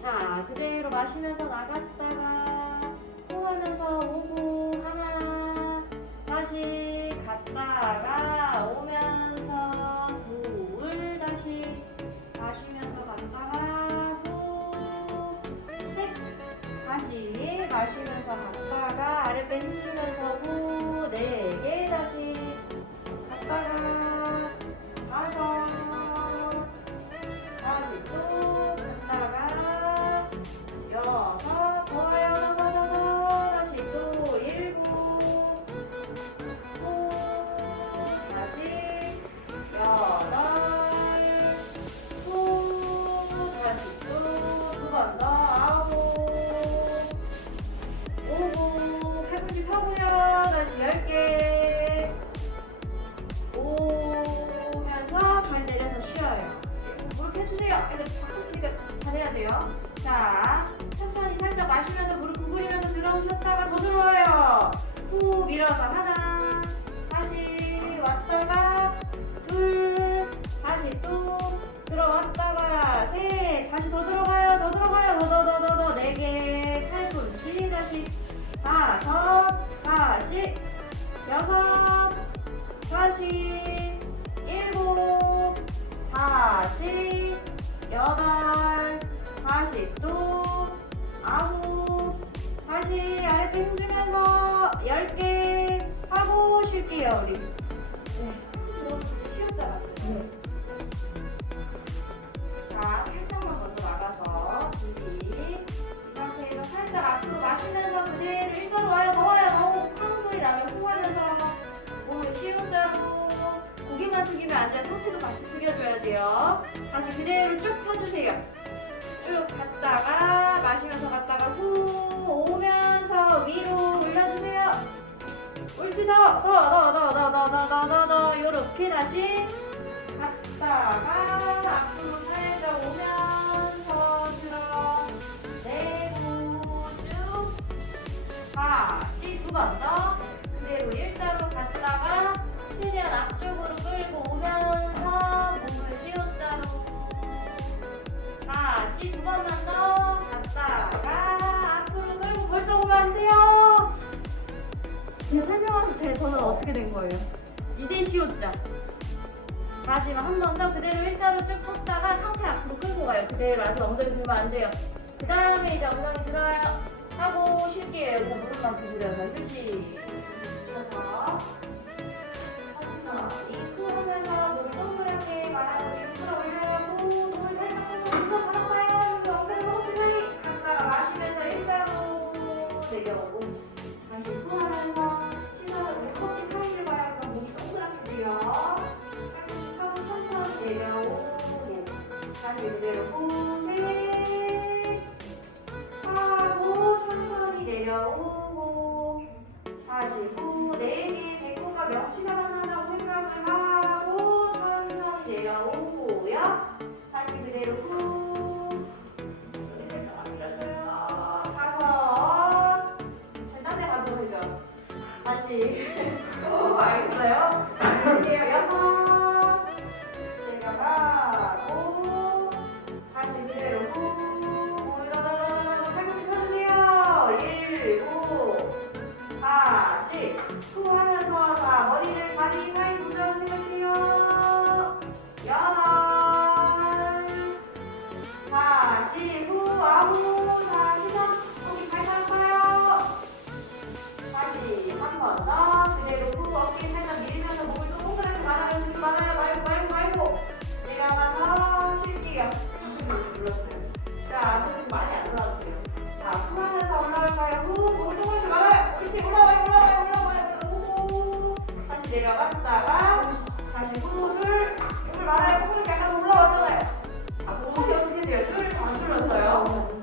자, 그대로 마시면서 나갔다가 후 하면서 오고 하나 다시 갔다가 오면서 둘 다시 마시면서 갔다가 후셋 다시 마시면서 갔다가 아랫배 힘주면서 후네 펴주세요 이거 바꿨으니까 잘해야 돼요. 자 천천히 살짝 마시면서 무릎 구부리면서 들어오셨다가 더 들어와요. 후 밀어서 하나 다시 왔다가 둘 다시 또 들어왔다가 셋 다시 더 들어가요 더 들어가요 더 더 더 더. 더 네개 팔꿈치 다시 다섯 다시 여섯 다시 일곱 다시 여덟 다시 또 아홉 다시 아랫배 힘주면서 열 개 하고 쉴게요 우리. 네 돼. 상체도 같이 숙여줘야 돼요. 다시 그대로 쭉 펴주세요. 쭉 갔다가 마시면서 갔다가 후 오면서 위로 올려주세요. 옳지 더더더더더더더더 더더 요렇게 다시 갔다가 앞으로 살짝 오면서 들어 내고 쭉 다시 두 번 더 제가 설명하면서 제 저는 어떻게 된 거예요? 이제 시옷자. 마지막 한 번 더 그대로 일자로 쭉 뻗다가 상체 앞으로 끌고 가요. 그대로 아직 엉덩이 들면 안 돼요. 그 다음에 이제 엉덩이 들어요. 하고 쉴게요. 여기서 무릎만 구부려서 휴식 다시 그대로 후셋 하고 천천히 내려오고 다시 후 네개 배꼽과 명치가 만난다고 생각을 하고 천천히 내려오고요. 다시 그대로 후. 다섯 잘딴데 가도 되죠? 다시. 후 알겠어요 앞으로 지금 많이 안 올라가도 돼요. 자, 풀면서 올라갈까요? 후, 오른쪽 올라지 말아요. 그렇지, 올라와요, 올라와요, 올라와요. 오, 다시 내려갔다가, 다시 후를, 힘을 말아요. 후를 약간 올라왔잖아요. 아, 뭐, 하이 어떻게 돼요? 줄을 잘 눌렀어요.